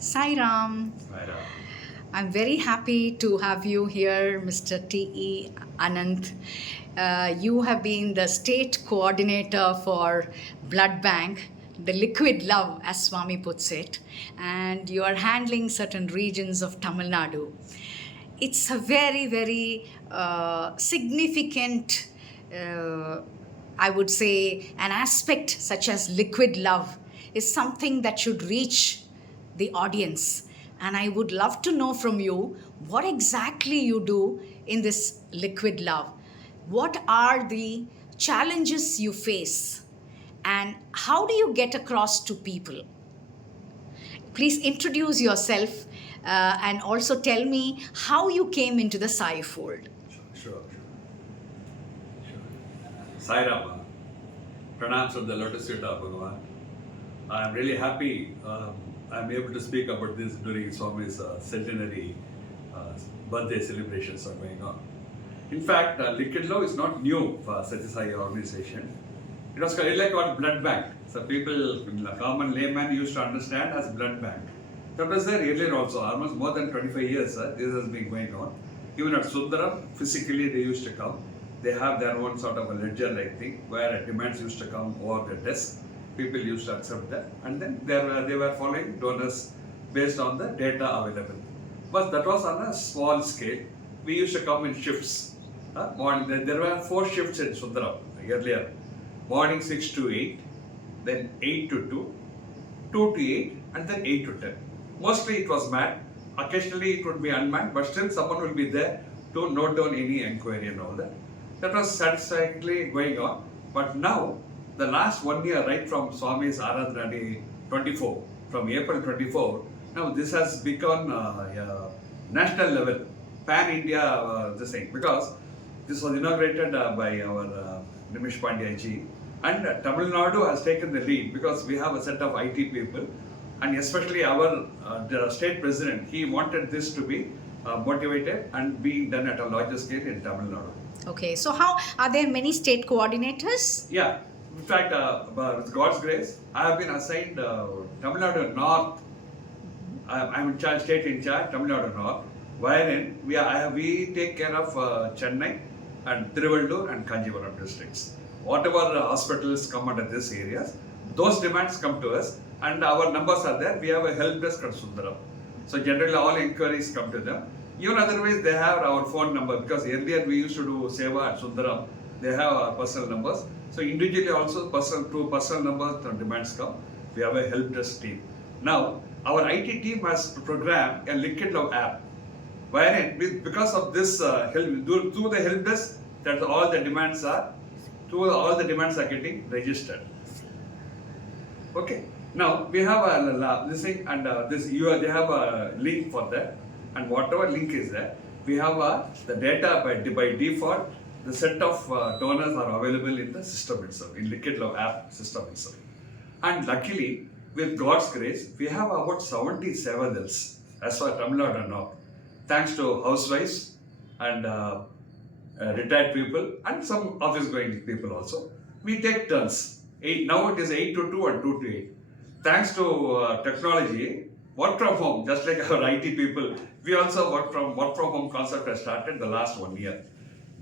Sai Ram. Right. I'm very happy to have you here, Mr. T.E. Anant. You have been the state coordinator for Blood Bank, the liquid love, as Swami puts it, and you are handling certain regions of Tamil Nadu. It's a very, very significant, I would say, an aspect such as liquid love is something that should reach the audience. And I would love to know from you what exactly you do in this liquid love. What are the challenges you face? And how do you get across to people? Please introduce yourself and also tell me how you came into the Sai fold. Sure. Sai Rama. Pranams from the Lotus Feet of Bhagavan. I'm really happy I'm able to speak about this during Swami's centenary birthday celebrations are going on. In fact, Liquid Love is not new for Satya Sai organization. It was earlier called Blood Bank. So people, common layman used to understand as blood bank. That was there earlier also, almost more than 25 years this has been going on. Even at Sundaram, physically they used to come. They have their own sort of a ledger-like thing where demands used to come over the desk. People used to accept that, and then they were following donors based on the data available. But that was on a small scale. We used to come in shifts. There were 4 shifts in Sundaram earlier. Morning 6 to 8, then 8 to 2, 2 to 8, and then 8 to 10. Mostly it was manned. Occasionally it would be unmanned, but still someone will be there to note down any enquiry and all that. That was satisfactorily going on. But now, the last 1 year, right from Swami's Aradhana 24, from April 24, now this has become national level, pan-India this thing, because this was inaugurated by our Nimish Pandya ji, and Tamil Nadu has taken the lead because we have a set of IT people, and especially our state president, he wanted this to be motivated and being done at a larger scale in Tamil Nadu. Okay, so how are there many state coordinators? Yeah, in fact, with God's grace, I have been assigned Tamil Nadu North. I'm in charge, state in charge, Tamil Nadu North, wherein we take care of Chennai and Tiruvallur and Kanjivaram districts. Whatever hospitals come under this areas, those demands come to us, and our numbers are there. We have a help desk at Sundaram. So generally all inquiries come to them. Even otherwise they have our phone number, because earlier we used to do Seva at Sundaram. They have our personal numbers. So individually also personal numbers and demands come. We have a help desk team. Now our IT team has programmed a Liquid Love app, wherein because of this through the help desk, that all the demands are getting registered. Okay. Now we have this thing, and they have a link for that, and whatever link is there, we have the data by default. The set of donors are available in the system itself, in Liquid Love app system itself. And luckily, with God's grace, we have about 70 Sevadals as far as Tamil Nadu North, thanks to housewives and retired people and some office-going people also. We take turns. Now it is 8 to 2 and 2 to 8. Thanks to technology, work from home, just like our IT people, we also work from home concept has started the last 1 year.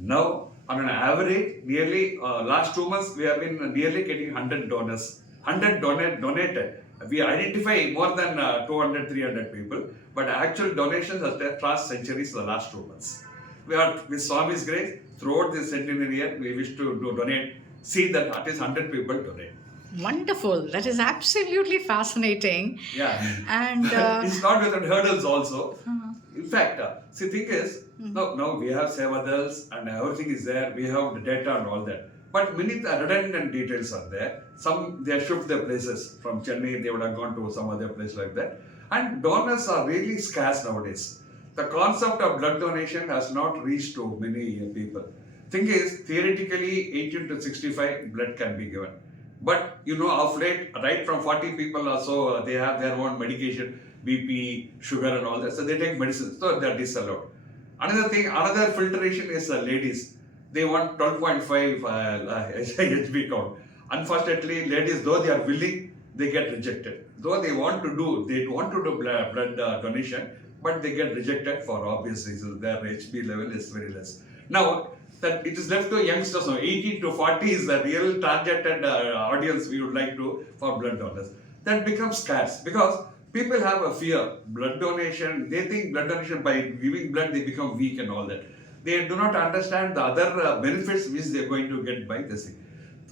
Now, on an average, nearly last 2 months, we have been nearly getting 100 donors. 100 donated. We identify more than 200, 300 people, but actual donations are there last centuries the last 2 months. We are, with Swami's grace, throughout this centenary year, we wish to donate, see that at least 100 people donate. Wonderful. That is absolutely fascinating. Yeah. And it's not without hurdles also. In fact, see, thing is, now we have Sevadals and everything is there. We have the data and all that. But many redundant details are there. Some, they shift their places. From Chennai, they would have gone to some other place like that. And donors are really scarce nowadays. The concept of blood donation has not reached to many people. Thing is, theoretically, 18 to 65, blood can be given. But of late, right from 40 people or so, they have their own medication, BP, sugar and all that. So they take medicines, so they are disallowed. Another filtration is ladies. They want 12.5 HB count. Unfortunately, ladies, though they are willing, they get rejected. Though they want to do blood donation, but they get rejected for obvious reasons. Their HB level is very less. Now, that it is left to youngsters now, 18 to 40 is the real targeted audience we would like to for blood donors. That becomes scarce because people have a fear. Blood donation, they think blood donation by giving blood they become weak and all that. They do not understand the other benefits which they are going to get by this thing.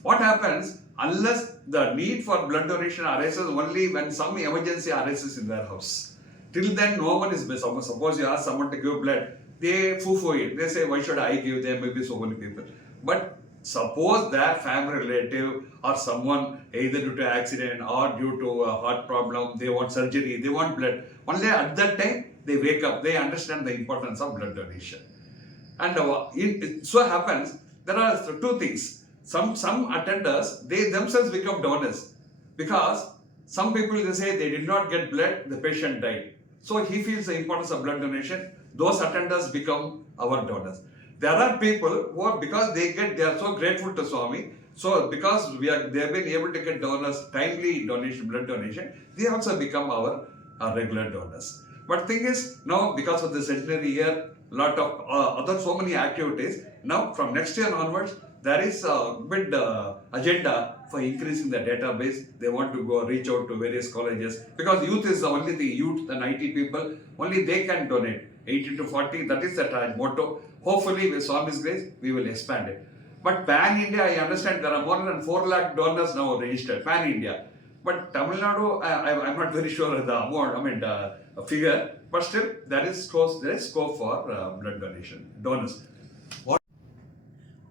What happens unless the need for blood donation arises only when some emergency arises in their house? Till then, no one is best. Suppose you ask someone to give blood, they foo-foo it. They say, why should I give? There may be so many people. But suppose their family relative or someone, either due to accident or due to a heart problem, they want surgery, they want blood. Only at that time, they wake up, they understand the importance of blood donation. And it so happens, there are two things. Some attenders, they themselves become donors because some people, they say they did not get blood, the patient died. So he feels the importance of blood donation. Those attenders become our donors. There are people who are, because they are so grateful to Swami. So because they have been able to get donors, timely donation, blood donation, they also become our regular donors. But thing is, now because of the centenary year, lot of so many activities. Now from next year onwards, there is a big agenda for increasing the database. They want to go reach out to various colleges because youth is only the youth and IT people, only they can donate. 18 to 40, that is the motto. Hopefully with Swami's grace, we will expand it. But pan-India, I understand there are more than 4 lakh donors now registered, pan-India. But Tamil Nadu, I'm not very sure of the amount, figure, but still there is scope for blood donation, donors.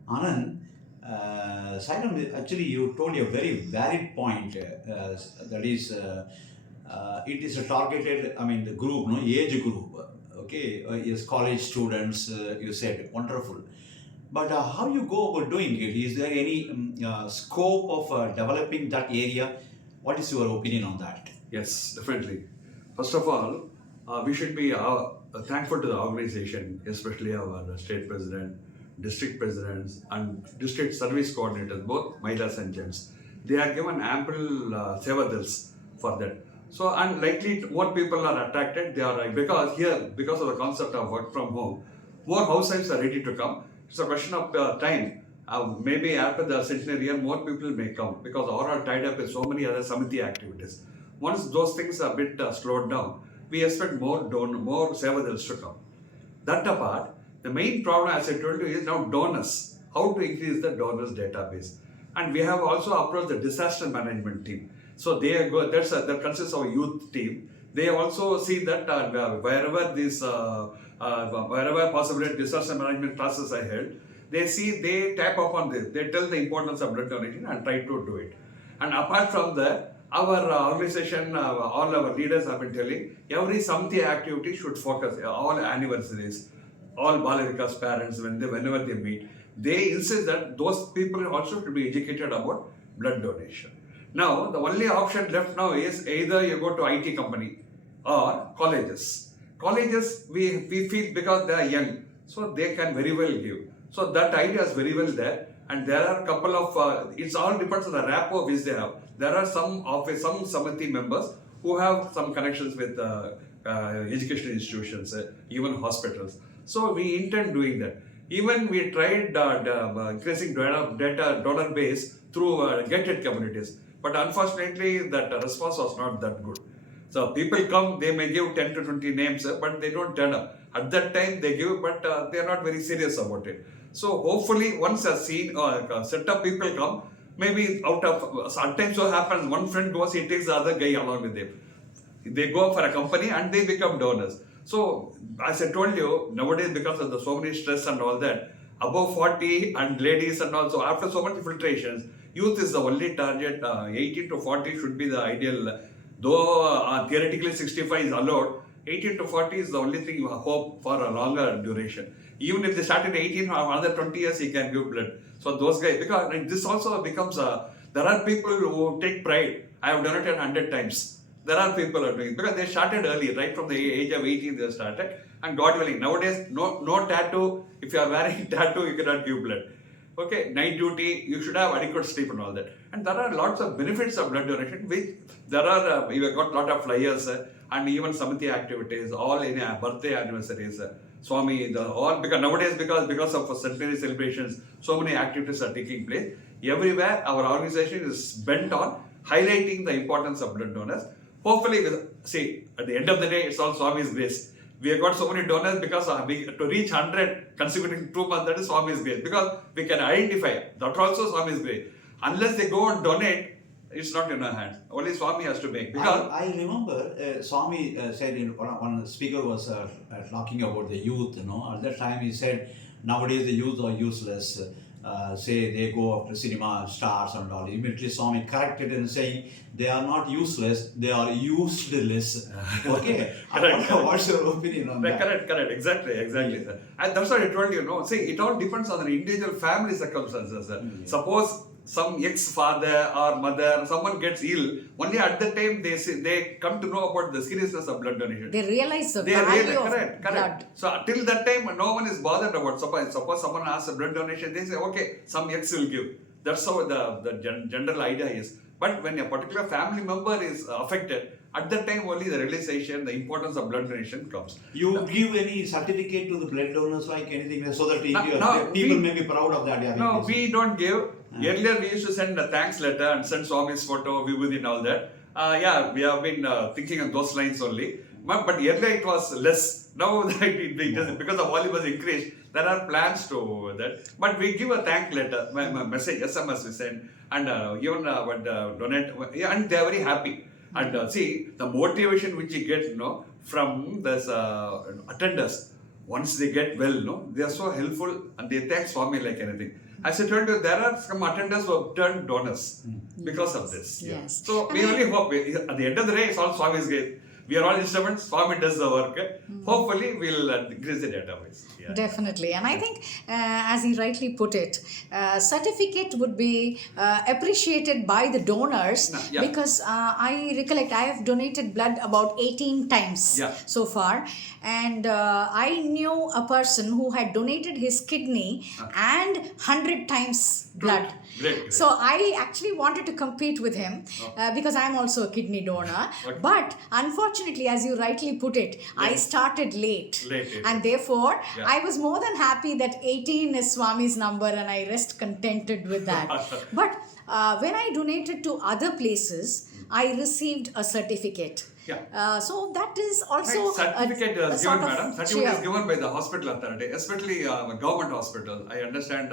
Anand, Sairam, actually you told a very valid point, that is, it is a targeted, the group, age group, okay, is college students, you said, wonderful. But how you go about doing it? Is there any scope of developing that area? What is your opinion on that? Yes, definitely. First of all, we should be thankful to the organization, especially our state president, district presidents, and district service coordinators, both Mahilas and gents. They are given ample sevadils for that. So, and likely more people are attracted. They are because of the concept of work from home, more housewives are ready to come. It's a question of time. Maybe after the centenary year, more people may come because all are tied up with so many other Samiti activities. Once those things are a bit slowed down, we expect more sevadils to come. That apart, the main problem, as I told you, is now donors. How to increase the donors database. And we have also approached the disaster management team. So that consists of a youth team. They also see that wherever possible disaster management classes are held, they tap upon this. They tell the importance of blood donation and try to do it. And apart from that, our organization, all our leaders have been telling, every Samiti activity should focus, all anniversaries, all Bala Vikas parents, whenever they meet, they insist that those people also should be educated about blood donation. Now, the only option left now is either you go to IT company or colleges. Colleges, we feel because they are young, so they can very well give. So that idea is very well there. And there are a couple of, it all depends on the rapport which they have. There are some Samiti members who have some connections with educational institutions, even hospitals. So we intend doing that. Even we tried increasing donor base through gated communities. But unfortunately, that response was not that good. So people come, they may give 10 to 20 names, but they don't turn up. At that time, they give, but they are not very serious about it. So hopefully, once a set of people come, maybe sometimes so happens, one friend goes, he takes the other guy along with him. They go for a company and they become donors. So, as I told you, nowadays because of so many stress and all that, above 40 and ladies and also after so many filtrations, youth is the only target. 18 to 40 should be the ideal. Though theoretically 65 is allowed, 18 to 40 is the only thing you hope for a longer duration. Even if they start at 18 or another 20 years, he can give blood. So those guys, because this also becomes, there are people who take pride. I have done it 100 times. There are people who are doing it because they started early, right from the age of 18 they started. And God willing, nowadays, no tattoo. If you are wearing tattoo, you cannot give blood. Okay, night duty, you should have adequate sleep and all that. And there are lots of benefits of blood donation, which there are, we have got lot of flyers and even Samiti activities, all in birthday anniversaries. Swami, all because nowadays because of centenary celebrations, so many activities are taking place. Everywhere, our organization is bent on highlighting the importance of blood donors. Hopefully, see, at the end of the day, it's all Swami's grace. We have got so many donors because to reach 100 consecutive 2 months, that is Swami's grace. Because we can identify, that also Swami's grace. Unless they go and donate, it's not in our hands. Only Swami has to make. Because I remember Swami said in one speaker was talking about the youth, at that time he said, nowadays the youth are useless. Say they go after cinema stars and all. Immediately Swami corrected and saying they are not useless, they are useless. Okay. I don't know what's your opinion on that. Correct. Exactly. Yeah. And that's what I told you. See, it all depends on the individual family circumstances. Suppose some ex-father or mother, someone gets ill, only at the time they come to know about the seriousness of blood donation. They realize the value of blood. So till that time, no one is bothered about. Suppose someone asks a blood donation, they say, okay, some ex will give. That's how the general idea is. But when a particular family member is affected, at that time only the realization, the importance of blood donation comes. You give any certificate to the blood donors, like anything, so that No, people may be proud of that. Yeah, no, we don't give. Earlier we used to send a thanks letter and send Swami's photo, Vibhuti and all that. We have been thinking on those lines only. But earlier it was less. Now it doesn't, because the volume has increased. There are plans to that. But we give a thank letter, message, SMS we send, and even donate. And they are very happy. And see, the motivation which you get, from this attenders, once they get well, they are so helpful and they thank Swami like anything. As I told you, there are some attenders who have turned donors because of this. Yes. So we only hope, at the end of the day, it's all Swami's grace. We are all instruments, Swami does the work. Hopefully, we'll increase the database. Yeah. Definitely. And I think, as he rightly put it, certificate would be appreciated by the donors because I recollect I have donated blood about 18 times so far. And I knew a person who had donated his kidney and 100 times blood. Great. So I actually wanted to compete with him because I'm also a kidney donor. Okay. But unfortunately, as you rightly put it, I started late. And therefore, I was more than happy that 18 is Swami's number and I rest contented with that. But when I donated to other places, I received a certificate. So that is also certificate is a given, madam. Certificate is cheer. given by the hospital authority, especially government hospital. I understand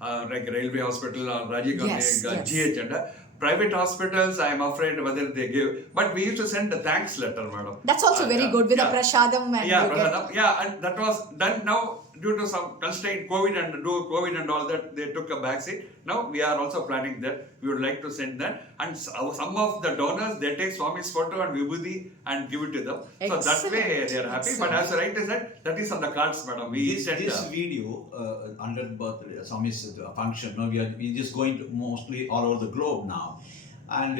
like Railway Hospital or Rajiv Gandhi, GH and private hospitals, I am afraid whether they give. But we used to send a thanks letter, madam. That's also very good with a prasadam. And and that was done now. Due to some constraint, COVID and all that, they took a backseat. Now we are also planning that. We would like to send that. And some of the donors, they take Swami's photo and Vibhuti and give it to them. Excellent. So that way they are happy. But as right is that is on the cards, madam. This video, 100th birthday, Swami's function, we just going to mostly all over the globe now. And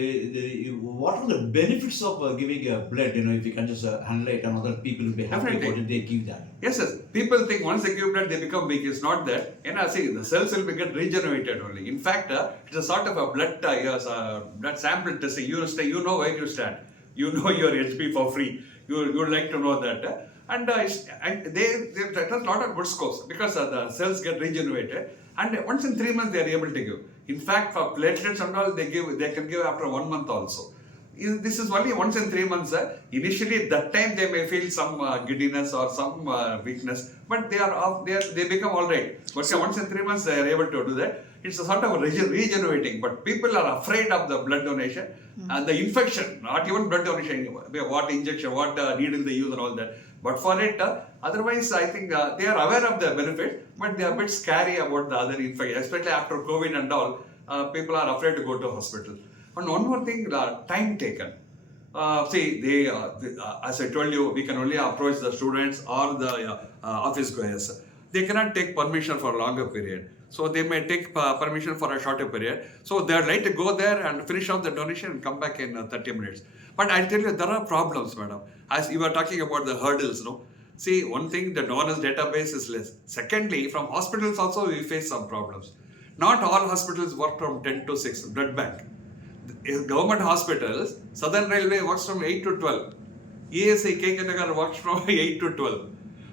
what are the benefits of giving blood? If you can just highlight, and other people will be happy about it, they give that. Yes. People think once they give blood, they become weak. It's not that. See, the cells will get regenerated only. In fact, it's a sort of a blood sample testing. You know where you stand. You know your HP for free. You would like to know that. And they has a lot of good scopes because the cells get regenerated. And once in 3 months, they are able to give. In fact, for platelets and all, they can give after 1 month also. This is only once in 3 months. Initially, that time they may feel some giddiness or some weakness, but they become all right. But once in 3 months, they are able to do that. It's a sort of regenerating, but people are afraid of the blood donation and the infection, not even blood donation, what injection, what needle they use and all that. But for it, otherwise, I think they are aware of the benefit, but they are a bit scary about the other infection, especially after COVID and all. People are afraid to go to hospital. And one more thing, time taken. As I told you, we can only approach the students or the office goers. They cannot take permission for a longer period. So they may take permission for a shorter period. So they are like to go there and finish off the donation and come back in 30 minutes. But I tell you, there are problems, madam. As you were talking about the hurdles, See, one thing, the donors database is less. Secondly, from hospitals also we face some problems. Not all hospitals work from 10 to 6, blood bank. Government hospitals, Southern Railway works from 8 to 12. ESI KK Nagar works from 8 to 12.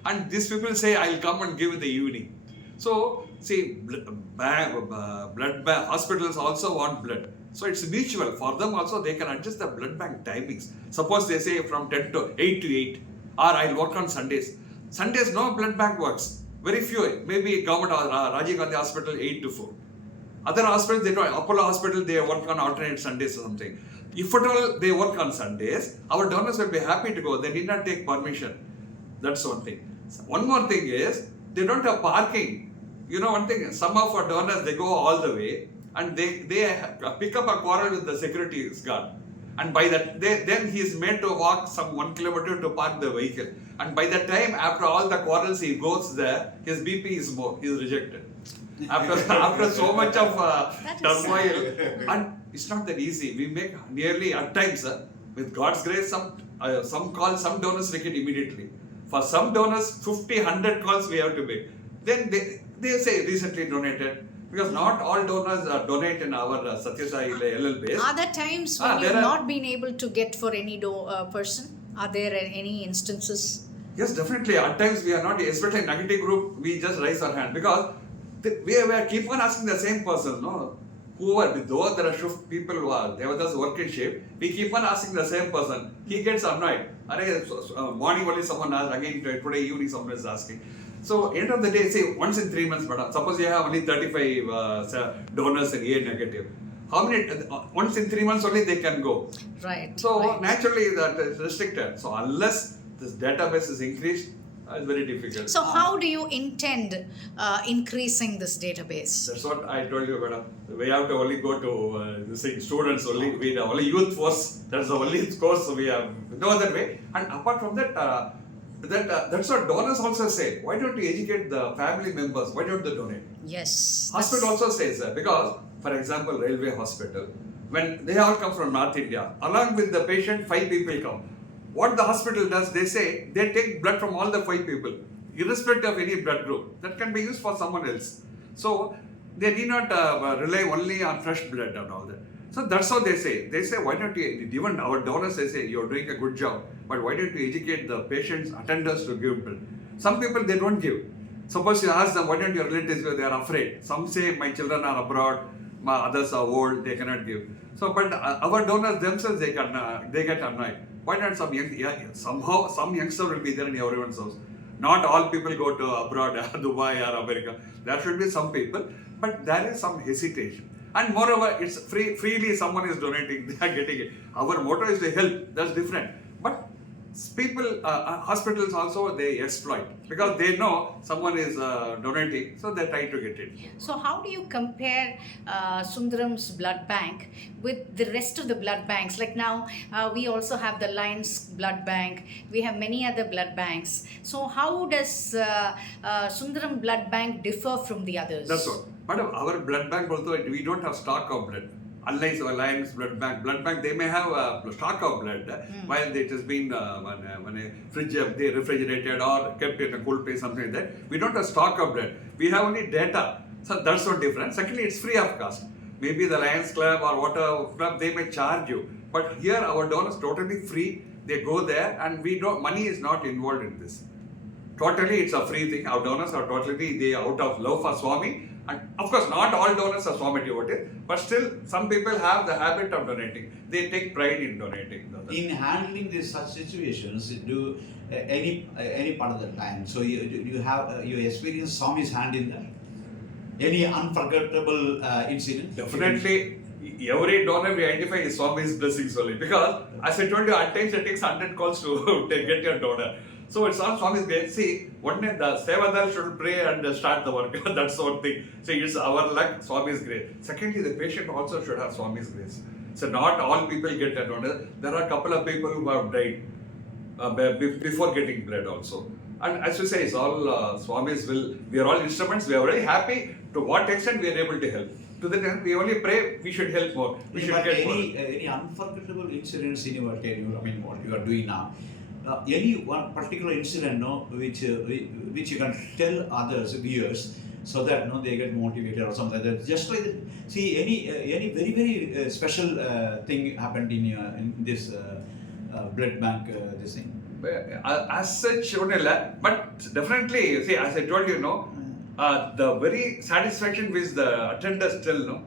And these people say, I'll come and give in the evening. So, see, hospitals also want blood. So it's mutual. For them also, they can adjust the blood bank timings. Suppose they say from 10 to 8 to 8, or I'll work on Sundays. Sundays, no blood bank works. Very few. Maybe government Rajiv Gandhi Hospital, 8 to 4. Other hospitals, they don't. Apollo Hospital, they work on alternate Sundays or something. If at all they work on Sundays, our donors will be happy to go. They need not take permission. That's one thing. One more thing is, they don't have parking. You know one thing, some of our donors, they go all the way and they pick up a quarrel with the security guard. And by that, then he is made to walk some 1 kilometer to park the vehicle. And by that time, after all the quarrels he goes there, his BP is more, he is rejected. After so much of turmoil, and it's not that easy. We make nearly at times, with God's grace, some calls, some donors make it immediately. For some donors, 50, 100 calls we have to make. Then they say recently donated, because not all donors donate in our Satya Sai LL base. Are there times when you've not been able to get for any person? Are there any instances? Yes, definitely. At times we are not, especially negative group, we just raise our hand because we keep on asking the same person, no? Whoever, though there are people who are, Devada's work in shape, we keep on asking the same person. He gets annoyed. Morning only someone asked, again today evening someone is asking. So end of the day, say once in 3 months, but suppose you have only 35 donors and A negative. How many, once in 3 months only they can go. Right. So right. naturally that is restricted. So unless this database is increased, it's very difficult. So how do you intend increasing this database? That's what I told you, madam. We have to only go to students only. We have only youth force. That's the only course we have. No other way. And apart from that, that's what donors also say. Why don't you educate the family members? Why don't they donate? Yes. Hospital also says that because, for example, railway hospital, when they all come from North India, along with the patient, 5 people come. What the hospital does, they say, they take blood from all the 5 people, irrespective of any blood group. That can be used for someone else. So, they need not rely only on fresh blood and all that. So, that's how they say. They say, why don't you, even our donors, they say, you're doing a good job, but why don't you educate the patients, attenders to give blood? Some people, they don't give. Suppose you ask them, why don't your relatives give? They are afraid. Some say, my children are abroad, my others are old, they cannot give. So, but our donors themselves, they get annoyed. Why not somehow some youngster will be there in everyone's house. Not all people go to abroad, Dubai or America. There should be some people, but there is some hesitation. And moreover, it's freely someone is donating, they are getting it. Our motto is to help, that's different. But people, hospitals also, they exploit because they know someone is donating, so they try to get it. So how do you compare Sundaram's blood bank with the rest of the blood banks? Like now, we also have the Lions blood bank. We have many other blood banks. So how does Sundaram blood bank differ from the others? That's what. But our blood bank also, we don't have stock of blood. Unlike Alliance blood bank, they may have a stock of blood while it has been when a fridge they refrigerated or kept in a cold place, something like that. We don't have stock of blood. We have only data. So that's what different. Secondly, it's free of cost. Maybe the Lions Club or whatever club, they may charge you. But here our donors totally free. They go there and money is not involved in this. Totally, it's a free thing. Our donors are totally, they out of love for Swami. And of course, not all donors are Swami devotees, but still, some people have the habit of donating. They take pride in donating. In handling such situations, do any part of the time, so you have you experience Swami's hand in that? Any unforgettable incident? Definitely, every donor we identify is Swami's blessings only. Because, as I told you, at times it takes 100 calls to get your donor. So it's all Swami's grace. See, one day the Sevadar should pray and start the work. That's one thing. So it's our luck, Swami's grace. Secondly, the patient also should have Swami's grace. So not all people get a donor. There are a couple of people who have died before getting blood also. And as you say, it's all Swami's will. We are all instruments. We are very happy to what extent we are able to help. To the end, we only pray we should help more. We should get more. Any unforgettable incidents in your tenure? I mean, what you are doing now? Any one particular incident, which you can tell others, viewers, so that they get motivated or something like that. Just like that. See, any very very special thing happened in this blood bank this thing. As such, but definitely, see, as I told you, the very satisfaction with the attenders still,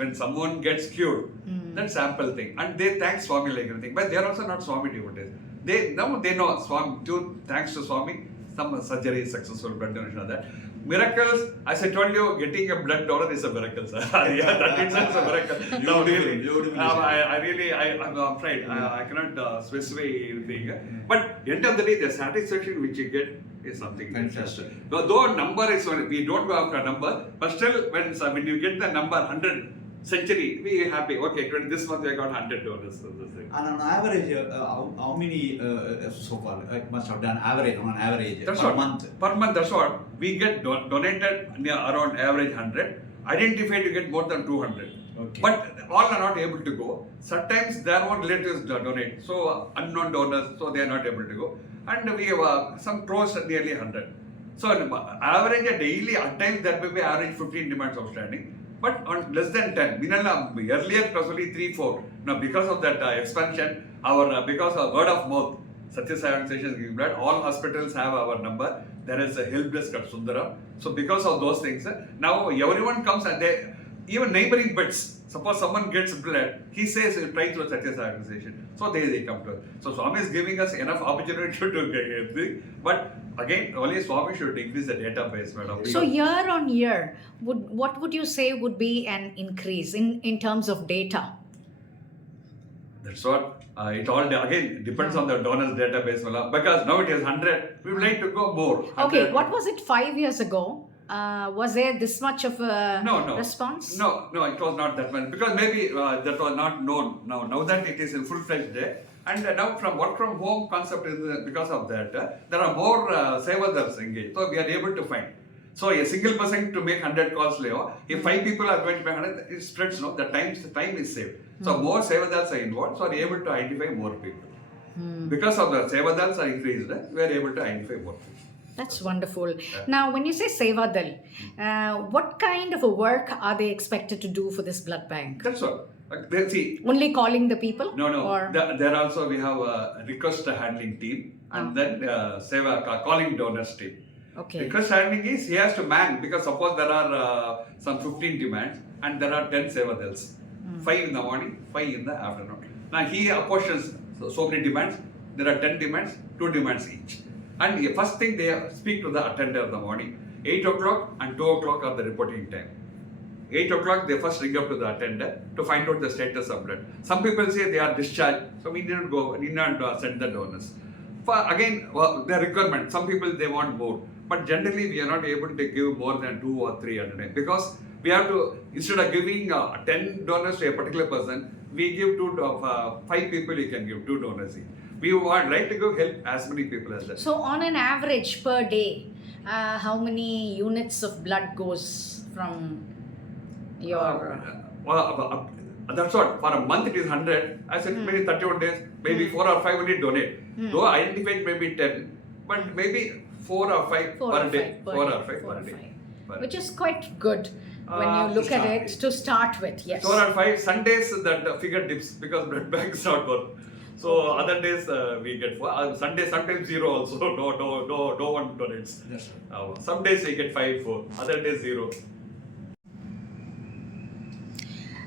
when someone gets cured, that's ample thing. And they thank Swami like anything. But they are also not Swami devotees. They know Swami, thanks to Swami, some surgery is successful, blood donation, and that. Miracles, as I told you, getting a blood donor is a miracle, sir. Yeah, that itself is a miracle. No, really. I'm afraid I cannot specify anything. But end of the day, the satisfaction which you get is something Fantastic. Though number is one, we don't go after a number, but still when you get the number 100 century, we are happy. Okay, this month I got 100 donors. So And on average, how many so far? I must have done average on average that's per what, month. Per month, that's what. We get donated near around average 100. Identified to get more than 200. Okay. But all are not able to go. Sometimes their own relatives donate. So unknown donors, so they are not able to go. And we have some close nearly 100. So average daily, at times there may be average 15 demands outstanding. But on less than 10, earlier it was only 3-4. Now because of that expansion, because of word of mouth, Satya Sai organization is giving blood. All hospitals have our number. There is a help desk at Sundaram. So because of those things, now everyone comes and even neighboring beds. Suppose someone gets blood, he says try through Satya Sai organization. So they come to us. So Swami is giving us enough opportunity to get this. But again, only Swami should increase the database, madam. So year on year, what would you say would be an increase in terms of data? That's what it all again depends on the donors database, because now it is 100. We would like to go more. 100. Okay, what was it 5 years ago? Was there this much of a response? No, it was not that much because maybe that was not known. Now that it is in full-fledged day, and now from work from home concept is because of that there are more sevadars engaged, so we are able to find. So a single person to make 100 calls, if 5 people are going to make 100, it spreads. The time is saved. So more sevadars are involved, so we are able to identify more people. Because of the sevadars are increased, we are able to identify more people. That's wonderful. Now, when you say Sevadal, what kind of a work are they expected to do for this blood bank? That's all. See, only calling the people? No. Or? There also we have a request handling team and then calling donors team. Okay. Request handling is he has to man because suppose there are some 15 demands and there are 10 sevadals. 5 in the morning, 5 in the afternoon. Now he apportions so many demands. There are 10 demands, 2 demands each. And the first thing they speak to the attender in the morning. 8 o'clock and 2 o'clock are the reporting time. 8 o'clock they first ring up to the attender to find out the status of blood. Some people say they are discharged, so we need not send the donors. Again, their requirement, some people they want more. But generally we are not able to give more than 2 or 3 at a time because we have to, instead of giving 10 donors to a particular person, we give 5 people you can give 2 donors each. We would like to go help as many people as that. So on an average per day, how many units of blood goes from your... That's what, for a month it is 100. I said maybe 31 days, maybe 4 or 5 will donate. Though identified maybe 10, but maybe 4 or 5 per day. 4 or 5 per day. Which is quite good when you look at it to start with, yes. 4 or 5 Sundays that figure dips because blood bank is not work. So other days we get 4. Sunday sometimes 0 also. No one donates. Yes, Some days we get 5, 4. Other days 0.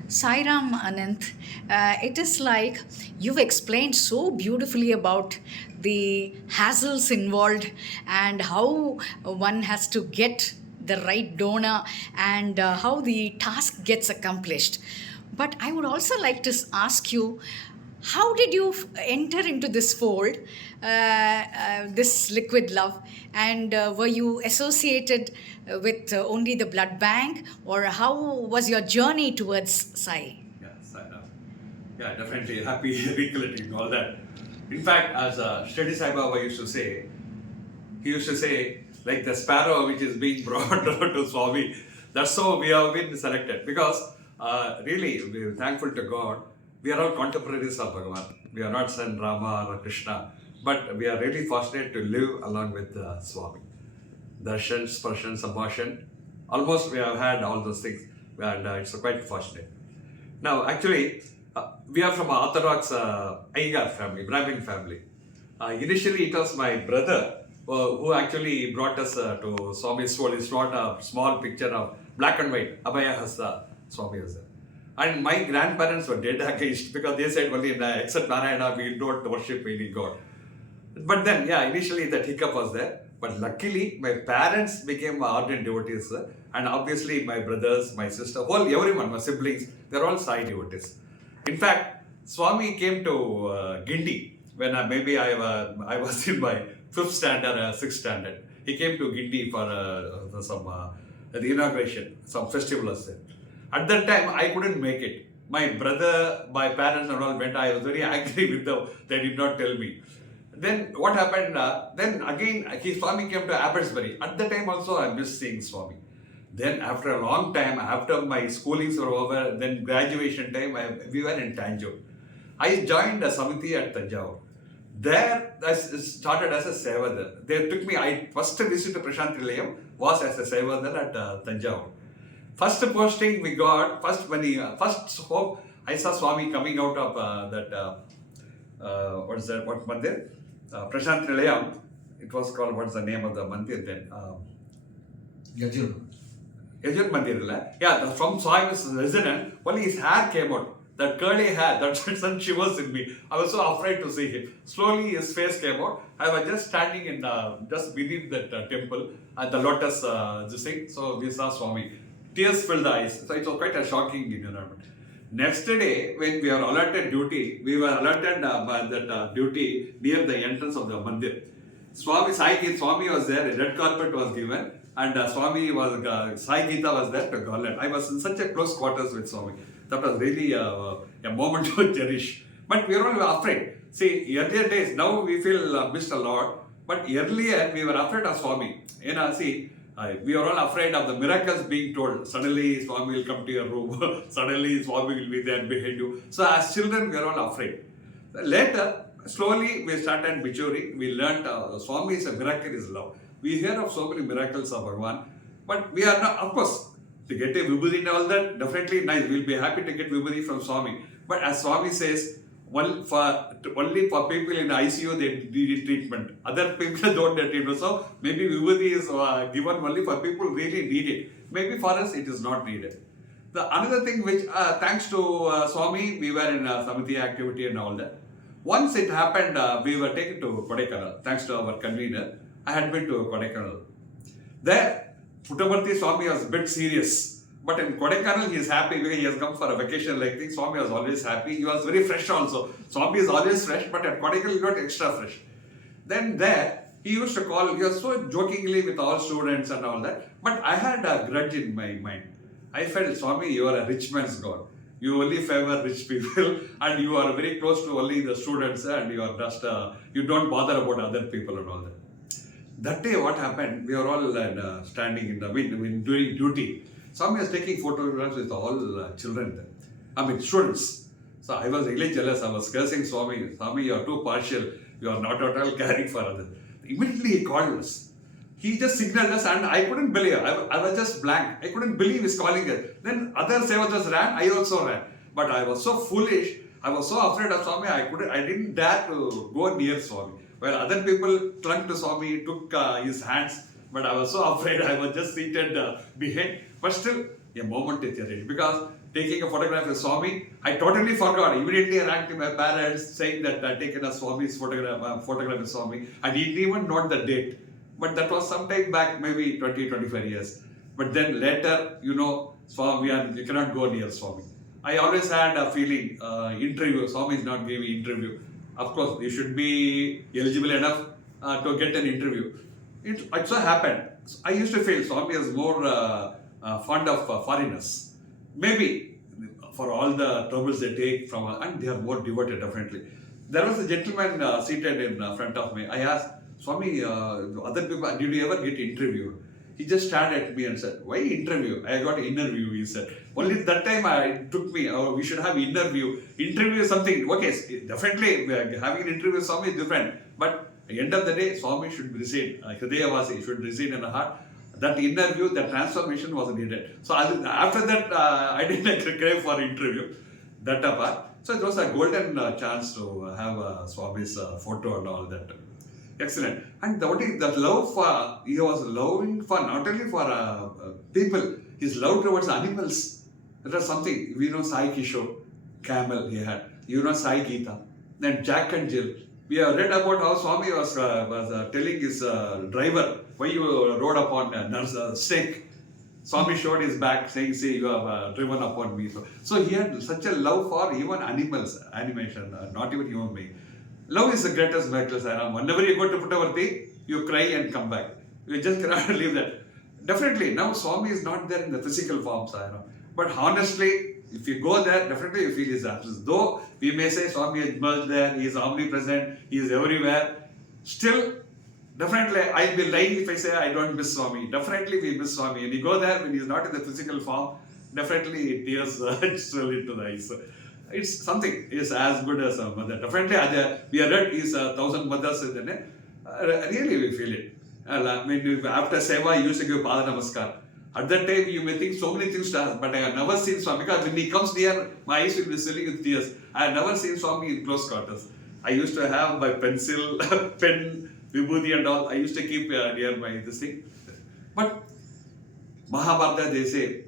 Sairam Ananth, it is like you've explained so beautifully about the hassles involved and how one has to get the right donor and how the task gets accomplished. But I would also like to ask you, how did you enter into this fold, this Liquid Love, and were you associated with only the blood bank, or how was your journey towards Sai? Yeah, definitely happy recollecting all that. In fact, as Shirdi Sai Baba used to say, he used to say, like the sparrow which is being brought to Swami, that's how we have been selected. Because really, we are thankful to God. We are all contemporaries of Bhagavan. We are not son Rama or Krishna, but we are really fortunate to live along with Swami. Darshan, Sparshan, Sambhashan, almost we have had all those things, and it's quite fortunate. Now, actually, we are from an Orthodox Iyengar family, Brahmin family. Initially, it was my brother who actually brought us to Swami's school. It's not a small picture of black and white, Abhaya Hasta Swami was there. And my grandparents were dead against because they said, only except Narayana, we don't worship any god. But then, yeah, initially that hiccup was there. But luckily, my parents became ardent devotees. And obviously, my brothers, my sister, everyone, my siblings, they're all Sai devotees. In fact, Swami came to Gindi when I was in my 5th standard, 6th standard. He came to Gindi for the inauguration, some festival was there. At that time, I couldn't make it. My brother, my parents and all went. I was very angry with them. They did not tell me. Then what happened? Then again, Swami came to Abbotsbury. At the time also, I missed seeing Swami. Then after a long time, after my schoolings were over, then graduation time, we were in Tanjore. I joined a Samiti at Tanjore. There, I started as a Sevadar. They took me, first visit to Prashant Nilayam was as a Sevadar at Tanjore. First posting we got, first hope, I saw Swami coming out of what mandir? Prashant Nilayam. It was called, what's the name of the mandir then? Yajur. Yajur Mandir. Yeah, from Swami's residence, only his hair came out. That curly hair, that sent shivers in me. I was so afraid to see him. Slowly his face came out. I was just standing in just beneath that temple at the lotus this thing. So we saw Swami. Tears filled the eyes. So it was quite a shocking environment. Next day, when we were allotted duty, we were allotted that duty near the entrance of the mandir. Swami was there, a red carpet was given, and Sai Gita was there to garland. I was in such a close quarters with Swami. That was really a moment to cherish. But we were all afraid. See, earlier days, now we feel missed a lot, but earlier we were afraid of Swami. We were all afraid of the miracles being told. Suddenly Swami will come to your room. Suddenly Swami will be there behind you. So as children, we were all afraid. Later, slowly we started maturing. We learned Swami is a miracle is love. We hear of so many miracles of Bhagavan, but we are not, of course, to get a vibhuti and all that, definitely nice. We'll be happy to get vibhuti from Swami. But as Swami says, only for people in ICU, they need treatment. Other people don't get treatment. So maybe vibhuti is given only for people who really need it. Maybe for us, it is not needed. Another thing which, thanks to Swami, we were in Samiti activity and all that. Once it happened, we were taken to Kodaikanal, thanks to our convener. I had been to Kodaikanal. There, Puttaparthi Swami was a bit serious. But in Kodaikanal, he is happy because he has come for a vacation like this. Swami was always happy. He was very fresh also. Swami is always fresh, but at Kodaikanal, he got extra fresh. Then there, he used to call, he was so jokingly with all students and all that. But I had a grudge in my mind. I felt, Swami, you are a rich man's God. You only favor rich people and you are very close to only the students and you are just, you don't bother about other people and all that. That day what happened, we were all standing in the wind doing duty. Swami was taking photographs with all children there. Students. So I was really jealous. I was cursing Swami. Swami, you are too partial. You are not at all caring for others. Immediately he called us. He just signaled us and I couldn't believe. I was just blank. I couldn't believe he's calling us. Then other Sevadas ran. I also ran. But I was so foolish. I was so afraid of Swami. I didn't dare to go near Swami. While other people clung to Swami, took his hands. But I was so afraid. I was just seated behind. But still, a moment is there. Because taking a photograph of Swami, I totally forgot. Immediately I ran to my parents saying that I taken a Swami's photograph of Swami. I didn't even note the date. But that was some time back, maybe 20-25 years. But then later, Swami, you cannot go near Swami. I always had a feeling, interview, Swami is not giving interview. Of course, you should be eligible enough to get an interview. It so happened. I used to feel Swami is more fond of foreigners. Maybe for all the troubles they take from, and they are more devoted, definitely. There was a gentleman seated in front of me. I asked, Swami, other people, did you ever get interviewed? He just stared at me and said, why interview? I got an interview, he said. Only that time it took me, we should have interview. Interview is something, okay, definitely having an interview with Swami is different. But at the end of the day, Swami should reside, Hridayavasi should reside in the heart. that interview, the transformation was needed. So after that, I didn't crave for interview. That apart. So it was a golden chance to have Swami's photo and all that. Excellent. And the love for, he was loving for not only for people, his love towards animals. That was something. We know Sai Kishore, camel he had. You know Sai Geeta. Then Jack and Jill. We have read about how Swami was telling his driver, why you rode upon a snake. Swami showed his back saying, see, you have driven upon me. So he had such a love for even animals, animation, not even human being. Love is the greatest miracle, Sairam. Whenever you go to Puttavarthi, you cry and come back. You just cannot leave that. Definitely, now Swami is not there in the physical form, Sairam. But honestly, if you go there, definitely you feel his absence. Though we may say Swami is merged there, he is omnipresent, he is everywhere. Still, definitely, I'll be lying if I say I don't miss Swami. Definitely we miss Swami. When you go there, when he is not in the physical form, definitely tears swell into the eyes. It's something, it's as good as a mother. Definitely, we have read his 1,000 mothers in the really we feel it. After Seva, he used to give Pada Namaskar. At that time, you may think so many things to ask, but I have never seen Swami, because when he comes near, my eyes will be filling with tears. I have never seen Swami in close quarters. I used to have my pencil, pen, vibhuti and all, I used to keep near my this thing. But Mahabharata, they say,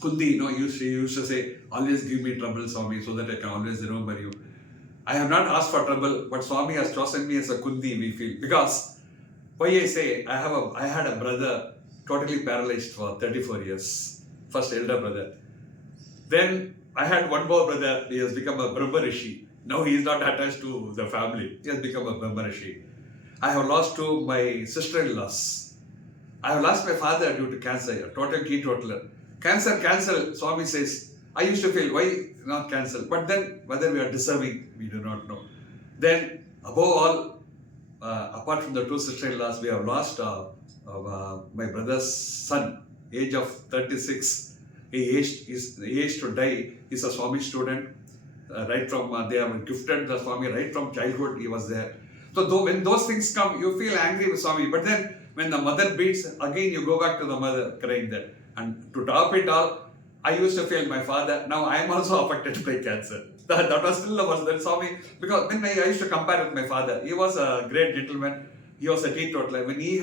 Kunti, used to say, always give me trouble, Swami, so that I can always remember you. I have not asked for trouble, but Swami has chosen me as a Kunti, we feel. Because, why I say, I had a brother totally paralyzed for 34 years. First elder brother. Then I had one more brother, he has become a Brahma Rishi. Now he is not attached to the family, he has become a Brahma Rishi. I have lost two my sister-in-laws. I have lost my father due to cancer, a total teetotaler. Cancer, Swami says. I used to feel, why not cancel? But then, whether we are deserving, we do not know. Then, above all, apart from the two sister-in-laws, we have lost my brother's son, age of 36. He aged to die. He's a Swami student. Right from, they have gifted the Swami right from childhood, he was there. So when those things come, you feel angry with Swami. But then, when the mother beats, again you go back to the mother crying there. And to top it all, I used to feel my father, now I am also affected by cancer. That was still the worst. That Swami, because when I used to compare with my father, he was a great gentleman, he was a teetotaler. When he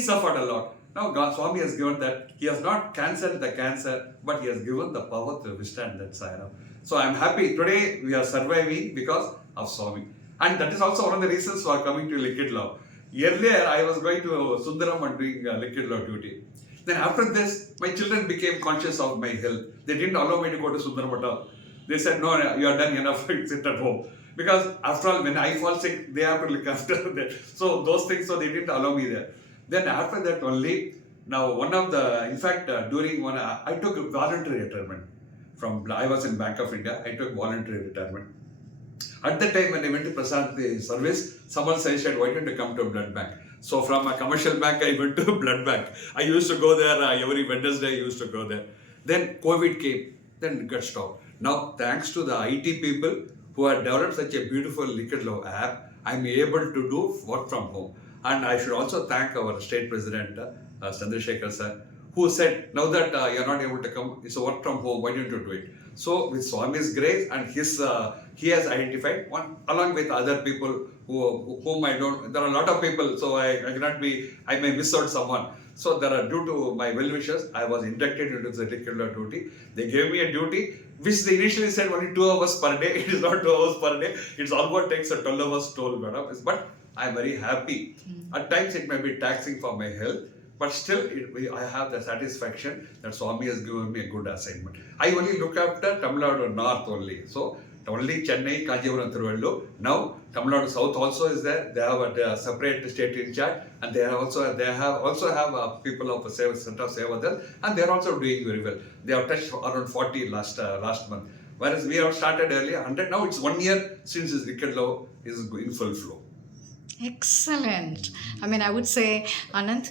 suffered a lot. Now Swami has given that, he has not cancelled the cancer, but he has given the power to withstand that Sairam. So I am happy, today we are surviving because of Swami. And that is also one of the reasons for coming to Liquid Love. Earlier, I was going to Sundaram and doing Liquid Love duty. Then after this, my children became conscious of my health. They didn't allow me to go to Sundaram at all. They said, no, you are done enough, sit at home. Because after all, when I fall sick, they have to look after that. So those things, so they didn't allow me there. Then after that only, now one of the, in fact, during one, I took a voluntary retirement. I was in Bank of India, I took voluntary retirement. At the time when I went to Prasanthi service, someone suggested, why don't you come to a blood bank? So from a commercial bank, I went to a blood bank. I used to go there every Wednesday, I used to go there. Then COVID came, then it got stopped. Now, thanks to the IT people who have developed such a beautiful Liquid Love app, I'm able to do work from home. And I should also thank our state president, Chandrasekhar sir, who said, now that you're not able to come, it's a work from home, why don't you do it? So with Swami's grace and he has identified one, along with other people whom I don't, there are a lot of people, so I may miss out someone. So due to my well-wishers, I was inducted into the Liquid Love duty. They gave me a duty, which they initially said only 2 hours per day. It is not 2 hours per day. It's almost takes a 12 hours toll, madam. But I'm very happy. At times it may be taxing for my health, but still I have the satisfaction that Swami has given me a good assignment. I only look after Tamil Nadu North only. So only Chennai, Kanchipuram, Thiruvallur. Now Tamil Nadu South also is there. They have a separate state in charge, and they have also people of Center of Sevadal, and they are also doing very well. They have touched around 40 last month. Whereas we have started earlier 100. Now it's 1 year since this Liquid Love is in full flow. Excellent. I mean, I would say, Anant,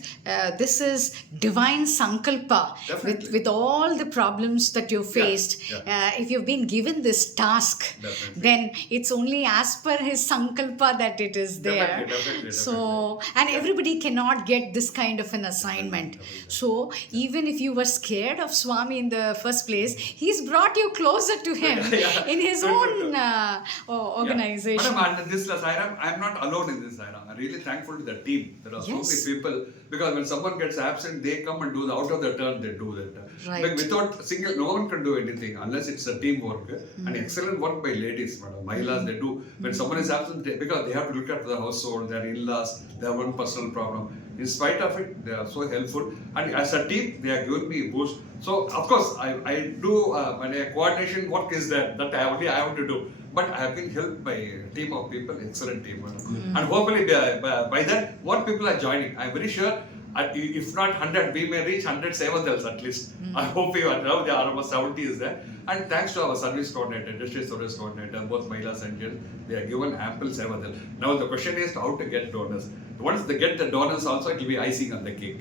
this is divine sankalpa Definitely. with all the problems that you faced. yeah. If you've been given this task, Definitely. then it's only as per his sankalpa that it is there. Definitely. So, and everybody cannot get this kind of an assignment. So, even if you were scared of Swami in the first place, he's brought you closer to him Yeah. in his True, own true. organization. Madam, and this Sairam, I'm not alone in this Sairam. I'm really thankful to the team. There are Yes. so many people because when someone gets absent, they come and do the out of the turn, they do that. Right. But without single, no one can do anything unless it's a teamwork. And excellent work by ladies, madam. Mahilas, they do. When someone is absent, because they have to look at the household, their in-laws, their one personal problem. In spite of it, they are so helpful. And as a team, they are giving me a boost. So, of course, I do when a coordination work is there that I have to do. But I have been helped by a team of people, excellent team. And hopefully by that, more people are joining. I'm very sure, if not 100, we may reach 100 sevandals at least. I hope we are now, there are almost 70 is there. And thanks to our service coordinator, district service coordinator, both Mahilas and gents, they are given ample sevandal. Now the question is how to get donors. Once they get the donors also, it will be icing on the cake.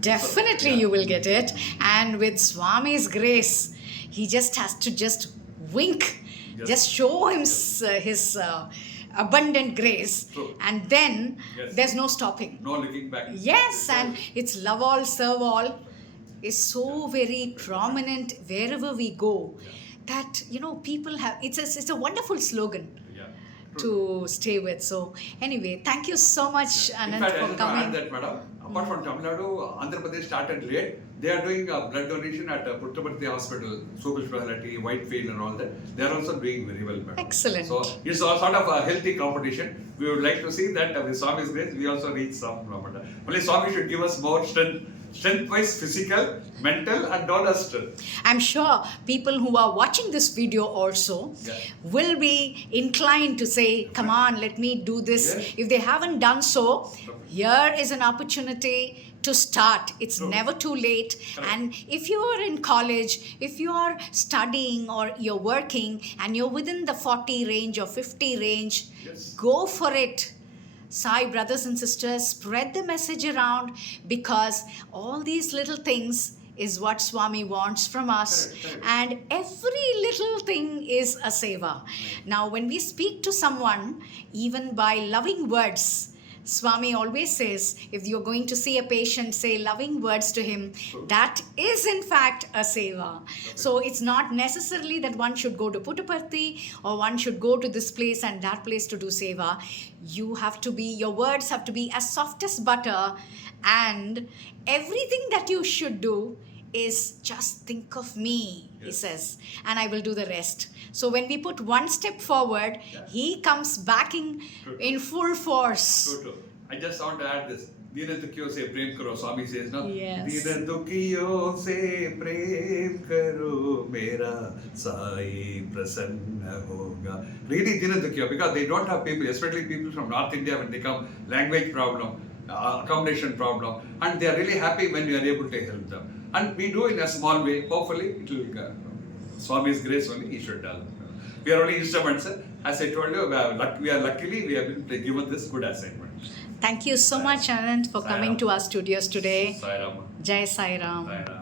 Definitely yeah. you will get it. And with Swami's grace, he just has to just wink, Yes. just show him his abundant grace, True. and then Yes. there's no stopping. No looking back. Yes, and it's love all, serve all is so very prominent wherever we go that, people have, it's a wonderful slogan Yeah. to stay with. So anyway, thank you so much, In Anand, fact, I for just want to add coming. that, madam, apart from Tamil Nadu, Andhra Pradesh started late. They are doing blood donation at Puttaparthi Hospital, super specialty, Whitefield and all that. They are also doing very well, madam. Excellent. So it's a sort of a healthy competition. We would like to see that with Swami's grace, we also reach some. Madam. Only Swami should give us more strength-wise, physical, mental and donor strength. I'm sure people who are watching this video also Yeah. will be inclined to say, come on, let me do this. Yes. If they haven't done so, here is an opportunity to start. It's True. never too late. Correct. And if you are in college, if you are studying or you're working and you're within the 40 range or 50 range, Yes. go for it. Sai brothers and sisters, spread the message around, because all these little things is what Swami wants from us. Correct, correct. And every little thing is a seva. Now, when we speak to someone, even by loving words, Swami always says, if you're going to see a patient, say loving words to him. That is in fact a seva. So it's not necessarily that one should go to Puttaparthi or one should go to this place and that place to do seva. Your words have to be as soft as butter, and everything that you should do is just think of me, he Yes. says, and I will do the rest. So when we put one step forward, Yeah. he comes backing True. in full force. True. I just want to add this. Dina Dukhiyo se prem karo, Swami says, no? Yes. Dina Dukhiyo se prem karo, mera sai prasanna hoga. Really Dina Dukhiyo, because they don't have people, especially people from North India, when they come, language problem, accommodation problem, and they are really happy when we are able to help them. And we do in a small way. Hopefully, it will, Swami's grace only, he should help. We are only instruments. As I told you, we have been given this good assignment. Thank you so much, Anand, for Sai coming Ram. to our studios today. Sai Ram. Jai Sai Ram. Sai Ram.